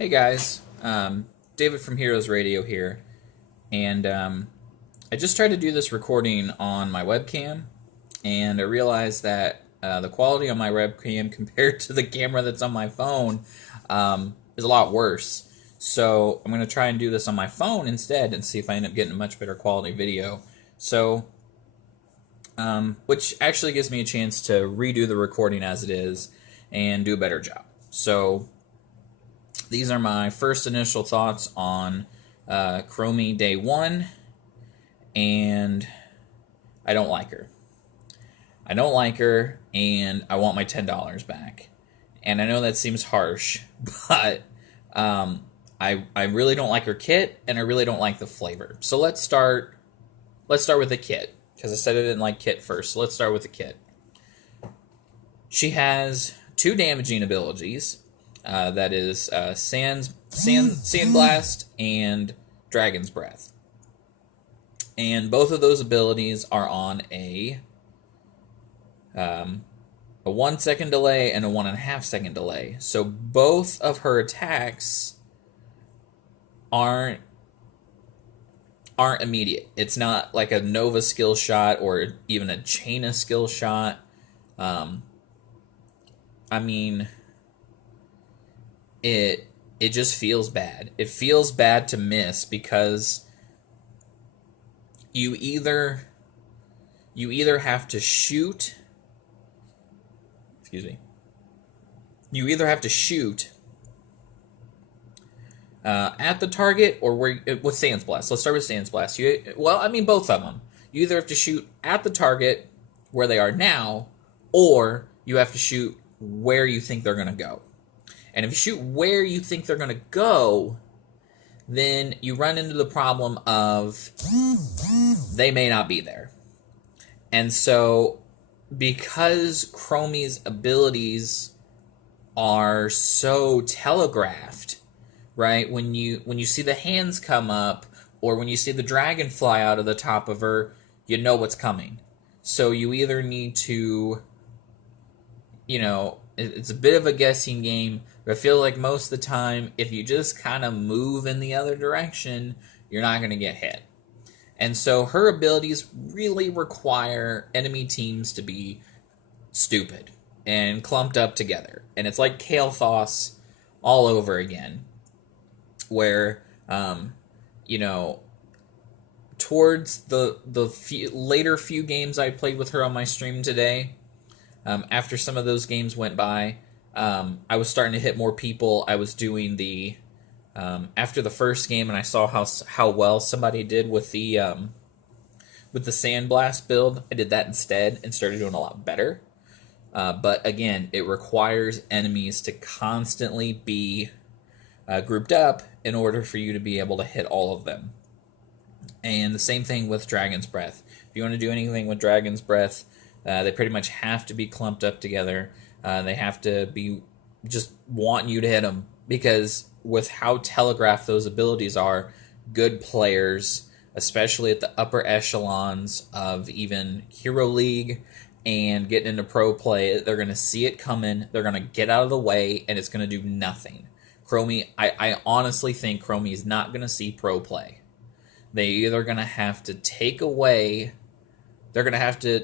Hey guys, David from Heroes Radio here, and I just tried to do this recording on my webcam, and I realized that the quality on my webcam compared to the camera that's on my phone is a lot worse. So I'm going to try and do this on my phone instead and see if I end up getting a much better quality video. So, which actually gives me a chance to redo the recording as it is and do a better job. So these are my first initial thoughts on Chromie Day 1, and I don't like her. I don't like her, and I want my $10 back. And I know that seems harsh, but I really don't like her kit, and I really don't like the flavor. So let's start with the kit, because I said I didn't like kit first. So let's start with the kit. She has two damaging abilities. That is Sandblast and Dragon's Breath. And both of those abilities are on a 1 second delay and a 1.5 second delay. So both of her attacks aren't immediate. It's not like a Nova skill shot or even a Chaina skill shot. I mean, it just feels bad. It feels bad to miss because you either have to shoot. Excuse me. You either have to shoot at the target or where with Sands Blast. Let's start with Sands Blast. Both of them. You either have to shoot at the target where they are now, or you have to shoot where you think they're going to go. And if you shoot where you think they're going to go, then you run into the problem of they may not be there. And so, because Chromie's abilities are so telegraphed, right? When you see the hands come up, or when you see the dragon fly out of the top of her, you know what's coming. So you either need to, it's a bit of a guessing game, but I feel like most of the time, if you just kind of move in the other direction, you're not going to get hit. And so her abilities really require enemy teams to be stupid and clumped up together. And it's like Kael'thas all over again, where, towards the later few games I played with her on my stream today, after some of those games went by, I was starting to hit more people. I was doing the after the first game, and I saw how well somebody did with the Sandblast build. I did that instead and started doing a lot better. But again, it requires enemies to constantly be grouped up in order for you to be able to hit all of them. And the same thing with Dragon's Breath. If you want to do anything with Dragon's Breath, they pretty much have to be clumped up together. They have to be just wanting you to hit them, because with how telegraphed those abilities are, good players, especially at the upper echelons of even Hero League and getting into pro play, they're going to see it coming, they're going to get out of the way, and it's going to do nothing. Chromie, I honestly think Chromie is not going to see pro play. They're either going to have to take away... They're gonna have to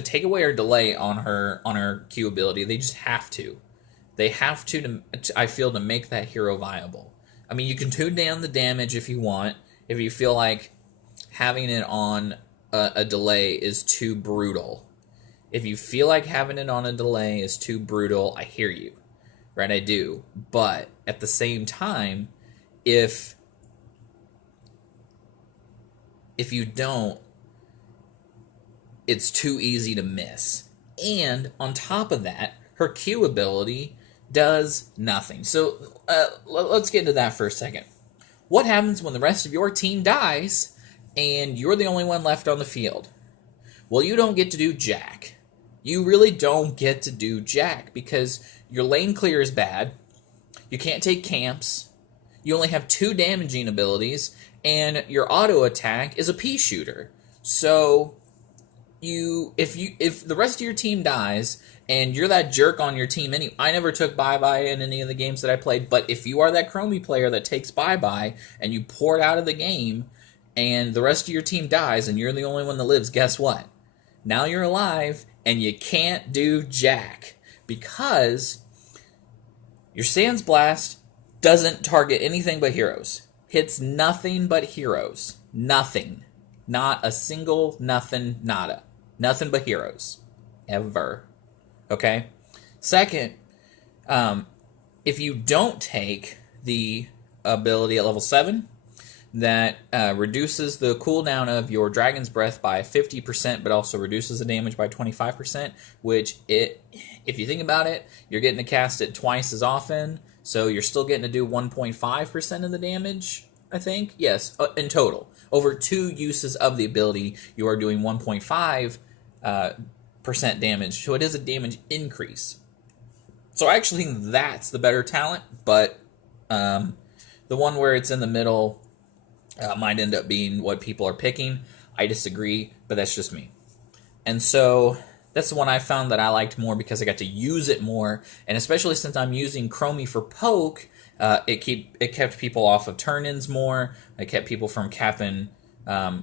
take away or delay on her Q ability. They just have to. They have to I feel, to make that hero viable. I mean, you can tune down the damage if you want. If you feel like having it on a delay is too brutal. If you feel like having it on a delay is too brutal, I hear you. Right, I do. But at the same time, if you don't, it's too easy to miss. And on top of that, her Q ability does nothing. So let's get into that for a second. What happens when the rest of your team dies and you're the only one left on the field? Well, you don't get to do jack. You really don't get to do jack, because your lane clear is bad. You can't take camps. You only have 2 damaging abilities, and your auto attack is a pea shooter. So if the rest of your team dies and you're that jerk on your team, I never took bye-bye in any of the games that I played, but if you are that Chromie player that takes bye-bye and you pour it out of the game and the rest of your team dies and you're the only one that lives, guess what? Now you're alive and you can't do jack because your Sands Blast doesn't target anything but heroes. Hits nothing but heroes. Nothing. Not a single nothing, nada. Nothing but heroes. Ever. Okay? Second, if you don't take the ability at level 7, that reduces the cooldown of your Dragon's Breath by 50%, but also reduces the damage by 25%, which, if you think about it, you're getting to cast it twice as often, so you're still getting to do 1.5% of the damage, I think? Yes, in total. Over 2 uses of the ability, you are doing 1.5% damage, so it is a damage increase. So I actually think that's the better talent, but the one where it's in the middle might end up being what people are picking. I disagree, but that's just me. And so that's the one I found that I liked more because I got to use it more, and especially since I'm using Chromie for poke, it kept people off of turn-ins more. It kept people from capping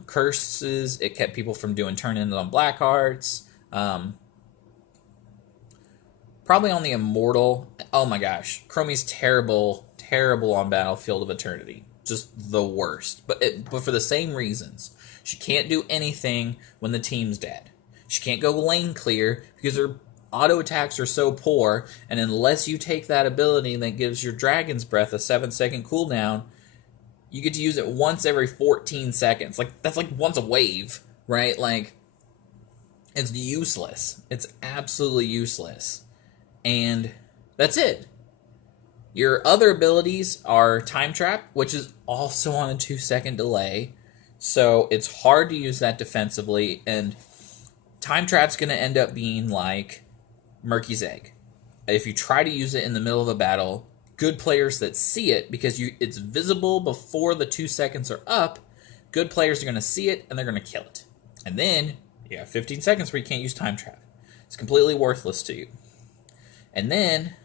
curses. It kept people from doing turn-ins on black hearts. Probably on the Immortal. Oh my gosh, Chromie's terrible on Battlefield of Eternity. Just the worst. But for the same reasons. She can't do anything when the team's dead. She can't go lane clear because her auto attacks are so poor, and unless you take that ability that gives your Dragon's Breath a 7-second cooldown, you get to use it once every 14 seconds. Like, that's like once a wave, right? Like, it's useless. It's absolutely useless. And that's it. Your other abilities are Time Trap, which is also on a 2-second delay, so it's hard to use that defensively, and Time Trap's going to end up being like Murky's Egg. If you try to use it in the middle of a battle, good players that see it, because it's visible before the 2 seconds are up, good players are going to see it, and they're going to kill it. And then you have 15 seconds where you can't use Time Trap. It's completely worthless to you. And then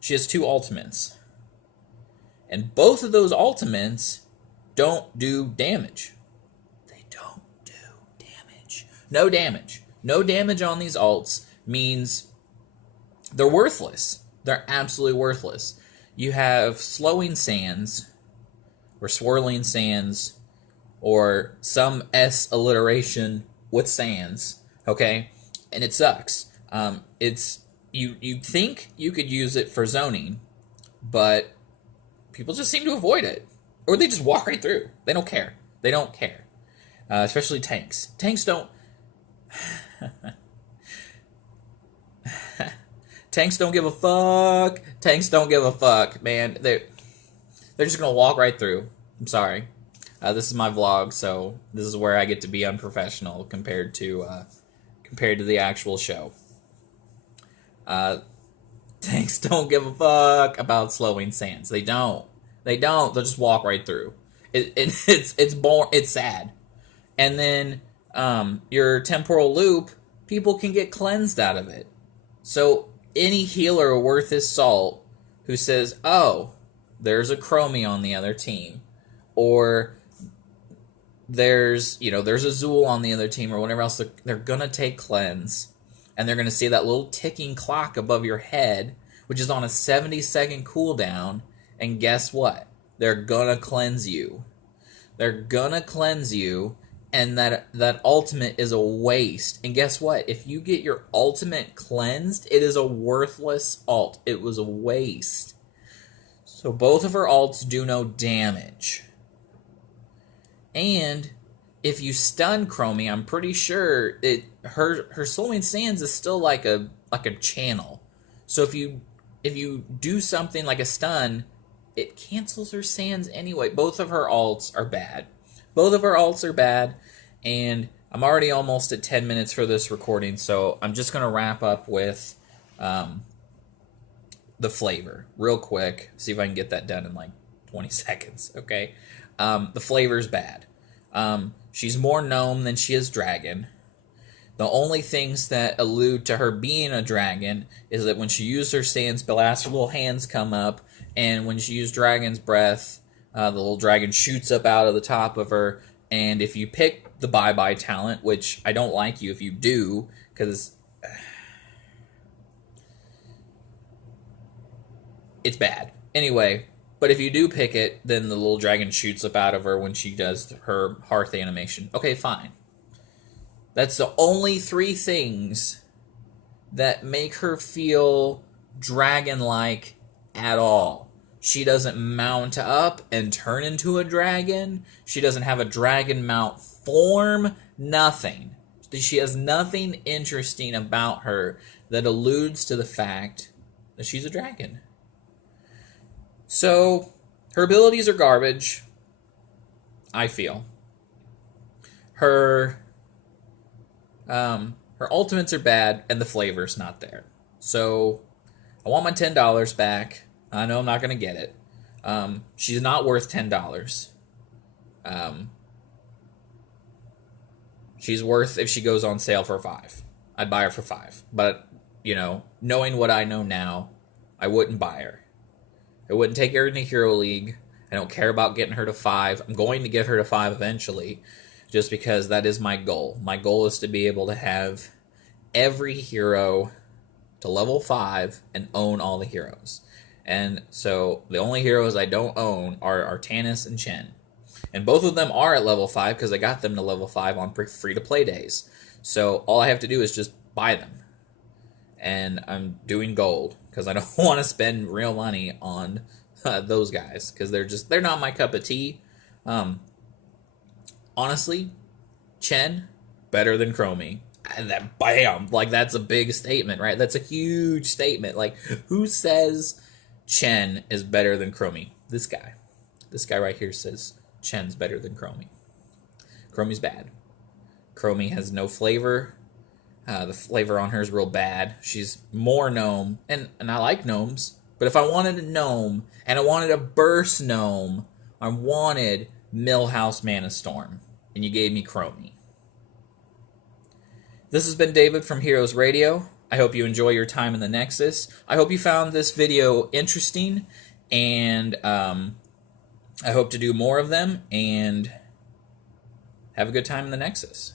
she has 2 ultimates. And both of those ultimates don't do damage. They don't do damage. No damage. No damage on these ults means they're worthless. They're absolutely worthless. You have Slowing Sands, or Swirling Sands, or some S alliteration with Sands, okay? And it sucks. You think you could use it for zoning, but people just seem to avoid it. Or they just walk right through. They don't care. They don't care. Especially tanks. Tanks don't... Tanks don't give a fuck. Tanks don't give a fuck, man. They're just going to walk right through. I'm sorry. This is my vlog, so this is where I get to be unprofessional compared to the actual show. Tanks don't give a fuck about Slowing Sands. They don't. They'll just walk right through. It's sad. And then your Temporal Loop, people can get cleansed out of it. So any healer worth his salt who says, "Oh, there's a Chromie on the other team," or there's a Zool on the other team, or whatever else, they're gonna take cleanse. And they're going to see that little ticking clock above your head, which is on a 70-second cooldown, and guess what? They're going to cleanse you. They're going to cleanse you, and that ultimate is a waste. And guess what? If you get your ultimate cleansed, it is a worthless ult. It was a waste. So both of her ults do no damage. And if you stun Chromie, I'm pretty sure her Slowing Sands is still like a channel. So if you do something like a stun, it cancels her sands anyway. Both of her ults are bad. Both of her ults are bad, and I'm already almost at 10 minutes for this recording, so I'm just going to wrap up with the flavor real quick. See if I can get that done in like 20 seconds, okay? The flavor's bad. She's more gnome than she is dragon. The only things that allude to her being a dragon is that when she used her sand blast, her little hands come up, and when she used Dragon's Breath, the little dragon shoots up out of the top of her. And if you pick the bye-bye talent, which I don't like you if you do, because it's bad. Anyway, but if you do pick it, then the little dragon shoots up out of her when she does her hearth animation. Okay, fine. That's the only 3 things that make her feel dragon-like at all. She doesn't mount up and turn into a dragon. She doesn't have a dragon mount form. Nothing. She has nothing interesting about her that alludes to the fact that she's a dragon. So, her abilities are garbage, I feel. Her ultimates are bad, and the flavor's not there. So, I want my $10 back. I know I'm not going to get it. She's not worth $10. She's worth, if she goes on sale, for $5. I'd buy her for $5. But, you know, knowing what I know now, I wouldn't buy her. I wouldn't take her into Hero League. I don't care about getting her to 5. I'm going to get her to 5 eventually, just because that is my goal. My goal is to be able to have every hero to level 5 and own all the heroes. And so the only heroes I don't own are Tannis and Chen. And both of them are at level 5 because I got them to level 5 on free-to-play days. So all I have to do is just buy them. And I'm doing gold because I don't want to spend real money on those guys because they're not my cup of tea. Honestly, Chen, better than Chromie. And then, bam, like, that's a big statement, right? That's a huge statement. Like, who says Chen is better than Chromie? This guy. This guy right here says Chen's better than Chromie. Chromie's bad. Chromie has no flavor. The flavor on her is real bad. She's more gnome, and I like gnomes, but if I wanted a gnome, and I wanted a burst gnome, I wanted Millhouse Mana Storm, and you gave me Chromie. This has been David from Heroes Radio. I hope you enjoy your time in the Nexus. I hope you found this video interesting, and I hope to do more of them, and have a good time in the Nexus.